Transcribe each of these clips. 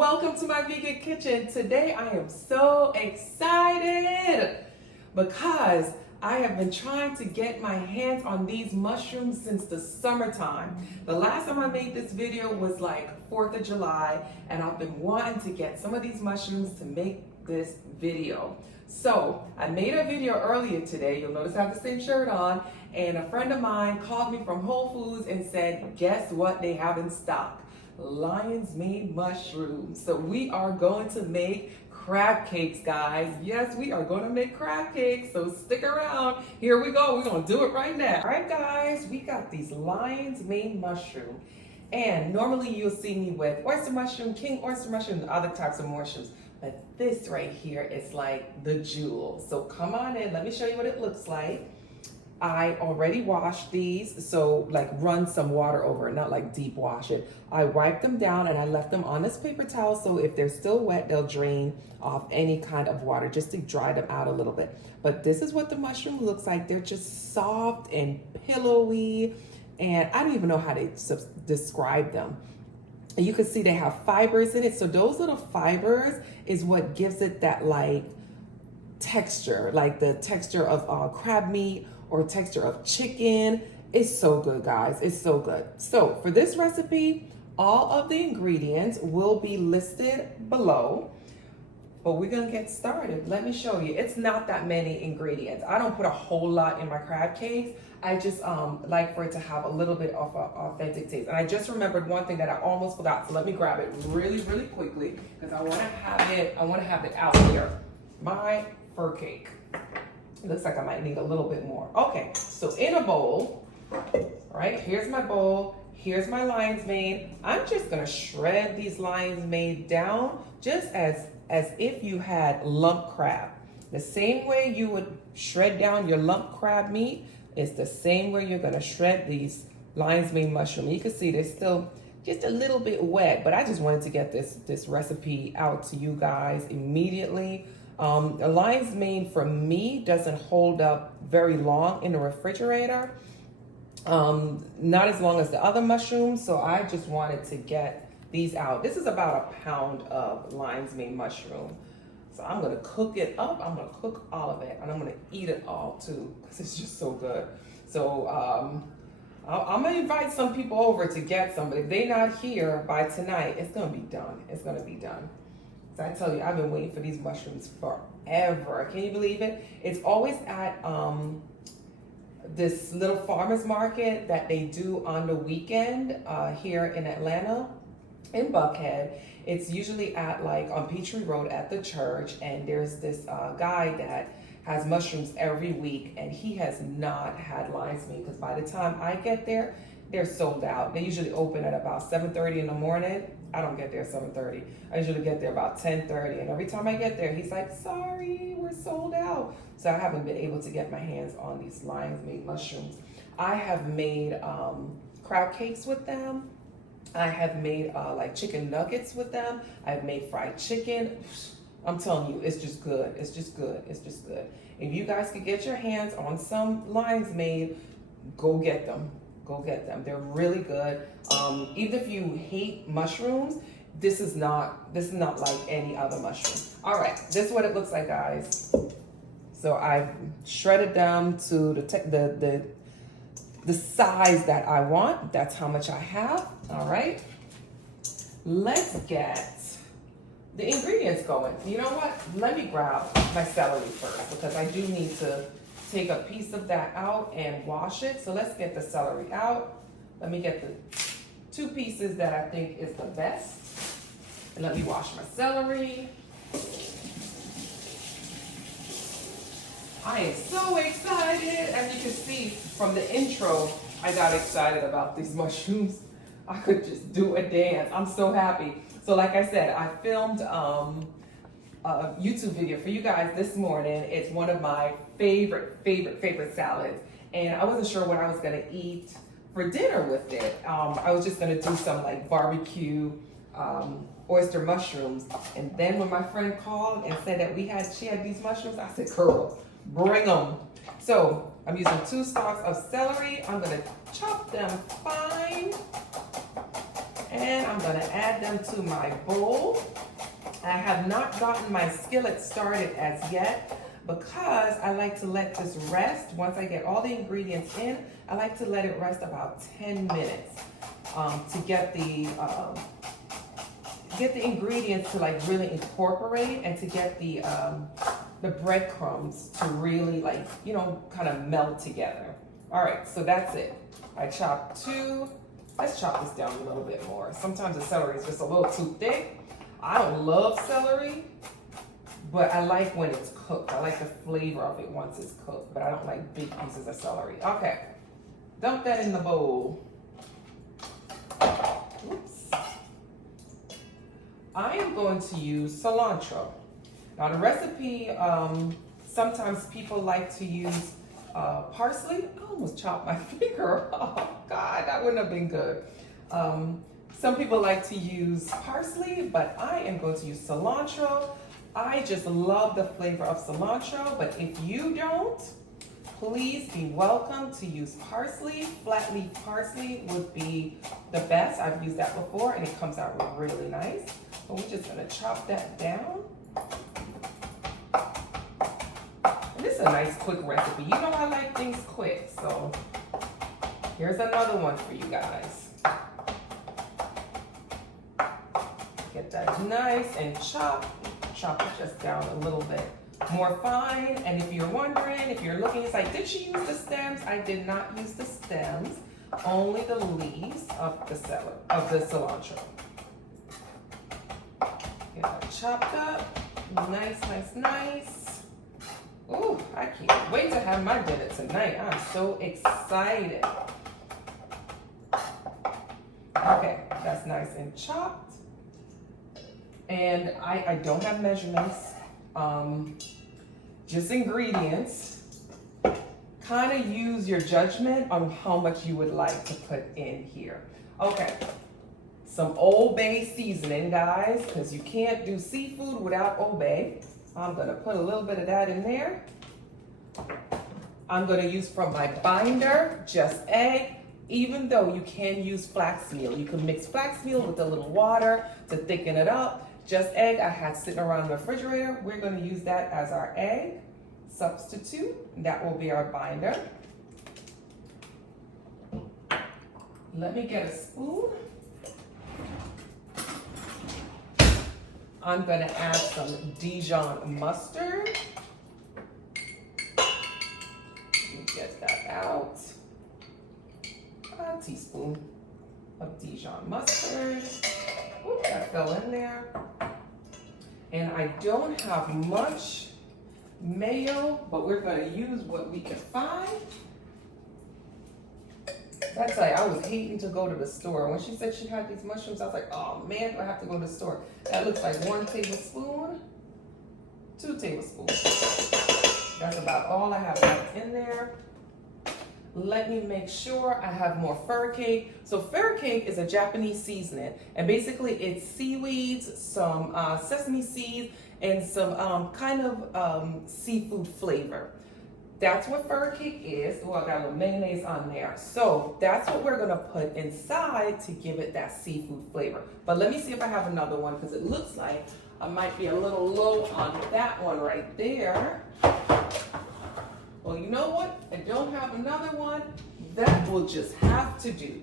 welcome to my vegan kitchen. Today I am so excited because I have been trying to get my hands on these mushrooms since the summertime. The last time I made this video was like 4th of July, and I've been wanting to get some of these mushrooms to make this video. So I made a video earlier today. You'll notice I have the same shirt on, and a friend of mine called me from Whole Foods and said, guess what they have in stock? Lion's mane mushrooms. So we are going to make crab cakes, guys. Yes, we are going to make crab cakes, so stick around. Here we go. We're going to do it right now. All right, guys, we got these lion's mane mushroom. And normally you'll see me with oyster mushroom, king oyster mushroom, and other types of mushrooms. But this right here is like the jewel. So come on in, let me show you what it looks like. I already washed these, so like run some water over it, not like deep wash it. I wiped them down and I left them on this paper towel, so if they're still wet, they'll drain off any kind of water just to dry them out a little bit. But this is what the mushroom looks like. They're just soft and pillowy, and I don't even know how to describe them. And you can see they have fibers in it, so those little fibers is what gives it that like texture, like the texture of crab meat or texture of chicken. It's so good, guys. It's so good. So for this recipe, all of the ingredients will be listed below, but we're gonna get started. Let me show you. It's not that many ingredients. I don't put a whole lot in my crab cakes. I just like for it to have a little bit of an authentic taste. And I just remembered one thing that I almost forgot, so let me grab it really, really quickly because I wanna have it out here. My fur cake. It looks like I might need a little bit more. Okay, so in a bowl, right? Here's my bowl. Here's my lion's mane. I'm just gonna shred these lion's mane down just as if you had lump crab. The same way you would shred down your lump crab meat is the same way you're gonna shred these lion's mane mushroom. You can see they're still just a little bit wet, but I just wanted to get this recipe out to you guys immediately. A lion's mane for me doesn't hold up very long in the refrigerator, not as long as the other mushrooms, so I just wanted to get these out. This is about a pound of lion's mane mushroom. So I'm gonna cook it up, I'm gonna cook all of it, and I'm gonna eat it all too, because it's just so good. So I'm gonna invite some people over to get some, but if they're not here by tonight, it's gonna be done. It's gonna be done. So I tell you, I've been waiting for these mushrooms forever. Can you believe it? It's always at this little farmer's market that they do on the weekend here in Atlanta, in Buckhead. It's usually at like on Peachtree Road at the church, and there's this guy that has mushrooms every week, and he has not had lion's mane because by the time I get there, they're sold out. They usually open at about 7:30 in the morning. I don't get there at 7:30. I usually get there about 10:30, and every time I get there, he's like, sorry, we're sold out. So I haven't been able to get my hands on these lion's mane mushrooms. I have made crab cakes with them. I have made like chicken nuggets with them. I've made fried chicken. I'm telling you, it's just good. It's just good. It's just good. If you guys could get your hands on some lion's mane, go get them. Go get them. They're really good. Even if you hate mushrooms, this is not like any other mushroom. All right, this is what it looks like, guys. So I've shredded them to the size that I want. That's how much I have. All right, let's get the ingredients going. You know what? Let me grab my celery first because I do need to take a piece of that out and wash it. So let's get the celery out. Let me get the 2 pieces that I think is the best. And let me wash my celery. I am so excited. As you can see from the intro, I got excited about these mushrooms. I could just do a dance. I'm so happy. So like I said, I filmed a YouTube video for you guys this morning. It's one of my favorite salads, and I wasn't sure what I was gonna eat for dinner with it. I was just gonna do some like barbecue oyster mushrooms, and then when my friend called and said that she had these mushrooms, I said, girl, bring them. So I'm using 2 stalks of celery. I'm gonna chop them fine. And I'm gonna add them to my bowl. I have not gotten my skillet started as yet because I like to let this rest. Once I get all the ingredients in, I like to let it rest about 10 minutes to get the ingredients to like really incorporate and to get the breadcrumbs to really like, you know, kind of melt together. All right, so that's it. I chopped two. Let's chop this down a little bit more. Sometimes the celery is just a little too thick. I don't love celery, but I like when it's cooked. I like the flavor of it once it's cooked, but I don't like big pieces of celery. Okay, dump that in the bowl. Oops. I am going to use cilantro. Now the recipe, sometimes people like to use parsley. I almost chopped my finger. Oh God, that wouldn't have been good. Some people like to use parsley, but I am going to use cilantro. I just love the flavor of cilantro, but if you don't, please be welcome to use parsley. Flat leaf parsley would be the best. I've used that before and it comes out really nice. So we're just gonna chop that down. And this is a nice quick recipe. You know I like things quick, so here's another one for you guys. Get that nice and chopped. Chop it just down a little bit more fine. And if you're wondering, if you're looking, it's like, did she use the stems? I did not use the stems, only the leaves of the cilantro. Get that chopped up, nice, nice, nice. Ooh, I can't wait to have my dinner tonight. I'm so excited. Okay, that's nice and chopped. And I don't have measurements, just ingredients. Kind of use your judgment on how much you would like to put in here. Okay, some Old Bay seasoning, guys, because you can't do seafood without Old Bay. I'm gonna put a little bit of that in there. I'm gonna use from my binder, just egg. Even though you can use flax meal, you can mix flax meal with a little water to thicken it up. Just egg I had sitting around the refrigerator. We're going to use that as our egg substitute. That will be our binder. Let me get a spoon. I'm going to add some Dijon mustard. Let me get that out. A teaspoon of Dijon mustard. Ooh, that fell in there. And I don't have much mayo, but we're gonna use what we can find. That's like, I was hating to go to the store. When she said she had these mushrooms, I was like, oh man, do I have to go to the store? That looks like 1 tablespoon, 2 tablespoons. That's about all I have left in there. Let me make sure I have more furikake. So furikake is a Japanese seasoning, and basically it's seaweeds, some sesame seeds, and some kind of seafood flavor. That's what furikake is. Oh, I got a little mayonnaise on there. So that's what we're gonna put inside to give it that seafood flavor. But let me see if I have another one, because it looks like I might be a little low on that one right there. Well, you know what? I don't have another one. That will just have to do.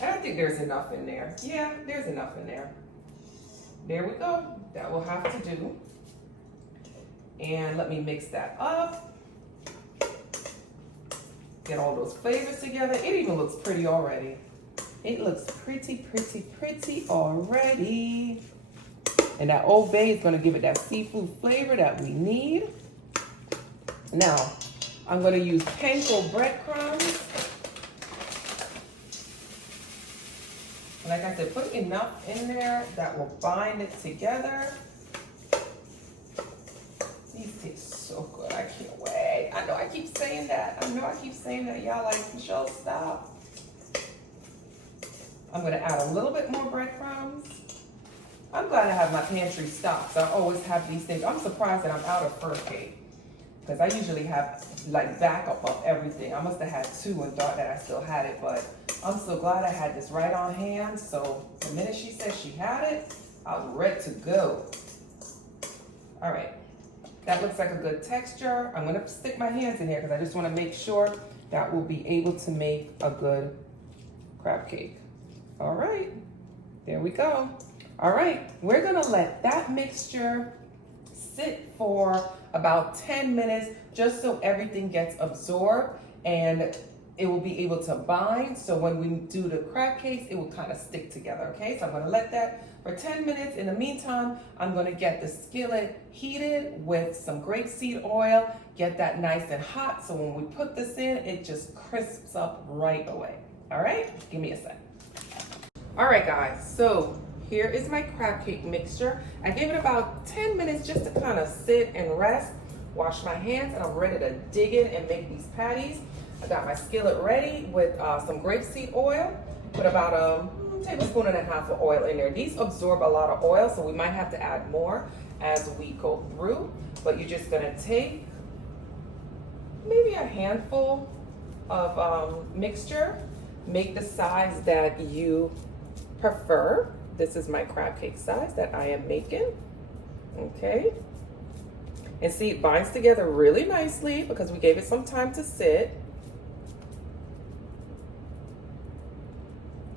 And I think there's enough in there. Yeah, there's enough in there. There we go. That will have to do. And let me mix that up. Get all those flavors together. It even looks pretty already. It looks pretty, pretty, pretty already. And that Old Bay is going to give it that seafood flavor that we need. Now, I'm going to use Panko breadcrumbs. Like I said, put enough in there that will bind it together. These taste so good. I can't wait. I know I keep saying that. Y'all like, Michelle, stop. I'm going to add a little bit more breadcrumbs. I'm glad I have my pantry stocked. I always have these things. I'm surprised that I'm out of furikake, because I usually have like backup of everything. I must have had 2 and thought that I still had it, but I'm so glad I had this right on hand. So the minute she said she had it, I was ready to go. All right, that looks like a good texture. I'm gonna stick my hands in here because I just wanna make sure that we'll be able to make a good crab cake. All right, there we go. All right, we're gonna let that mixture sit for about 10 minutes just so everything gets absorbed and it will be able to bind. So when we do the crab cakes, it will kind of stick together, okay? So I'm gonna let that for 10 minutes. In the meantime, I'm gonna get the skillet heated with some grapeseed oil, get that nice and hot. So when we put this in, it just crisps up right away. All right, give me a sec. All right, guys, so here is my crab cake mixture. I gave it about 10 minutes just to kind of sit and rest, wash my hands, and I'm ready to dig in and make these patties. I got my skillet ready with some grapeseed oil. Put about a tablespoon and a half of oil in there. These absorb a lot of oil, so we might have to add more as we go through. But you're just gonna take maybe a handful of mixture, make the size that you prefer. This is my crab cake size that I am making, okay? And see, it binds together really nicely because we gave it some time to sit.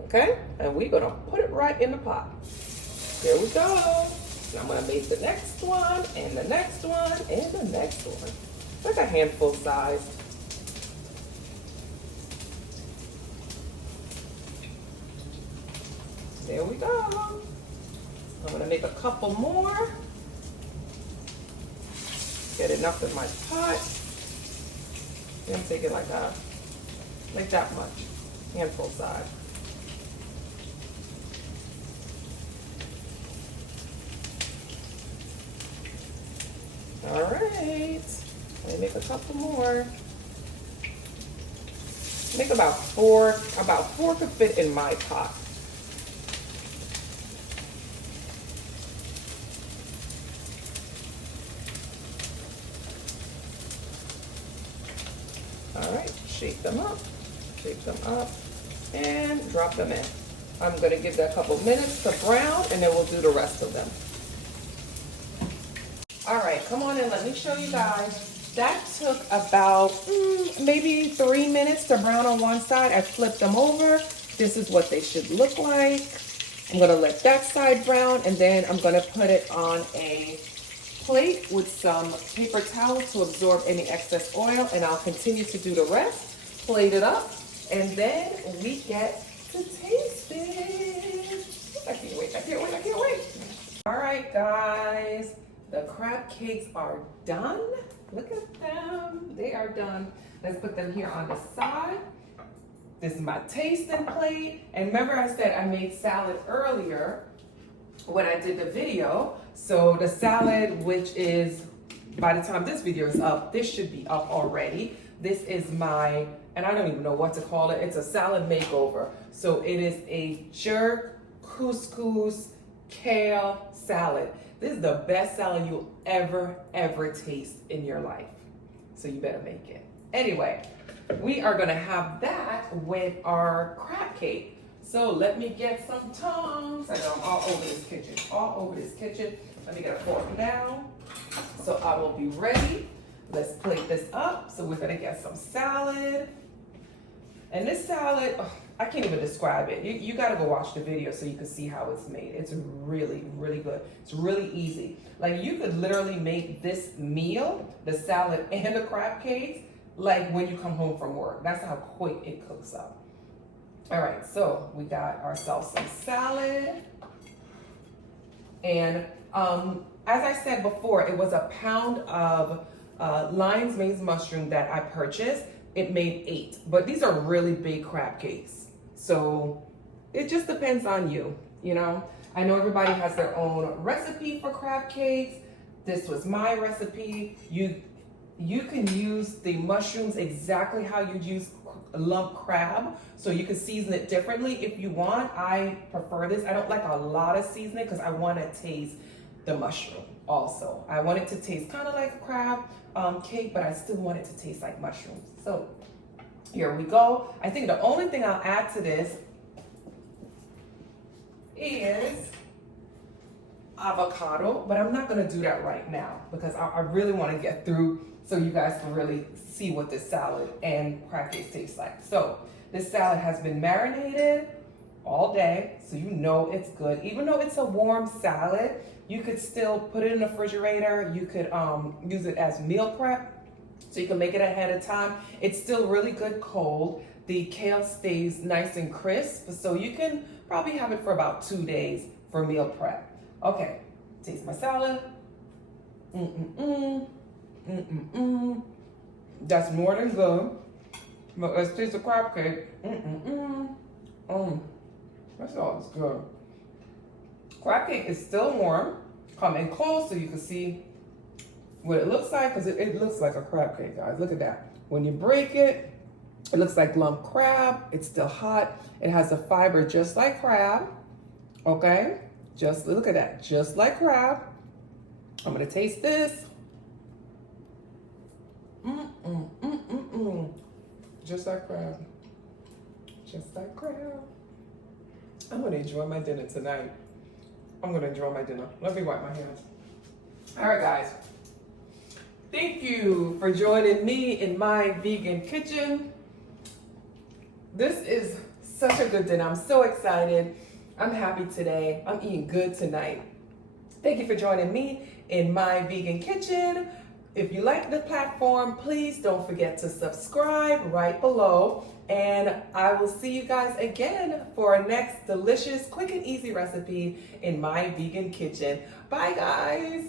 Okay, and we're gonna put it right in the pot. There we go. And I'm gonna make the next one, and the next one, and the next one. Like a handful size. There we go. I'm gonna make a couple more. Get enough in my pot. And take it like that much, handful size. All right, let me make a couple more. Make about four could fit in my pot. All right, shake them up, and drop them in. I'm gonna give that a couple minutes to brown, and then we'll do the rest of them. All right, come on in, let me show you guys. That took about maybe 3 minutes to brown on one side. I flipped them over. This is what they should look like. I'm gonna let that side brown, and then I'm gonna put it on a plate with some paper towel to absorb any excess oil, and I'll continue to do the rest. Plate it up, and then we get to taste it. I can't wait, I can't wait, I can't wait. All right, guys. The crab cakes are done. Look at them, they are done. Let's put them here on the side. This is my tasting plate. And remember I said I made salad earlier when I did the video. So the salad, which is, by the time this video is up, this should be up already. This is my, and I don't even know what to call it. It's a salad makeover. So it is a jerk, couscous, kale salad. This is the best salad you'll ever taste in your life. So you better make it. Anyway, we are gonna have that with our crab cake. So let me get some tongs. I know I'm all over this kitchen, Let me get a fork now. So I will be ready. Let's plate this up. So we're gonna get some salad. And this salad, I can't even describe it. You gotta go watch the video so you can see how it's made. It's really good. It's really easy. Like you could literally make this meal, the salad and the crab cakes, like when you come home from work. That's how quick it cooks up. All right, so we got ourselves some salad. And as I said before, it was a pound of lion's mane mushroom that I purchased. It made 8, but these are really big crab cakes. So it just depends on you, you know? I know everybody has their own recipe for crab cakes. This was my recipe. You can use the mushrooms exactly how you use lump crab. So you can season it differently if you want. I prefer this. I don't like a lot of seasoning because I want to taste the mushroom also. I want it to taste kind of like a crab cake, but I still want it to taste like mushrooms. So Here we go. I think the only thing I'll add to this is avocado, but I'm not gonna do that right now because I really wanna get through so you guys can really see what this salad and crab cakes taste like. So this salad has been marinated all day, so you know it's good. Even though it's a warm salad, you could still put it in the refrigerator. You could use it as meal prep, so you can make it ahead of time. It's still really good cold. The kale stays nice and crisp, so you can probably have it for about 2 days for meal prep. Okay, taste my salad. That's more than good. But let's taste the crab cake. That's all it's good. Crab cake is still warm. Come in close so you can see what it looks like, because it looks like a crab cake, guys. Look at that. When you break it, it looks like lump crab. It's still hot. It has the fiber just like crab. Okay? Just look at that. Just like crab. I'm gonna taste this. Just like crab. Just like crab. I'm gonna enjoy my dinner tonight. I'm gonna enjoy my dinner. Let me wipe my hands. All right, guys. Thank you for joining me in my vegan kitchen. This is such a good dinner. I'm so excited. I'm happy today. I'm eating good tonight. Thank you for joining me in my vegan kitchen. If you like the platform, please don't forget to subscribe right below. And I will see you guys again for our next delicious, quick and easy recipe in my vegan kitchen. Bye, guys.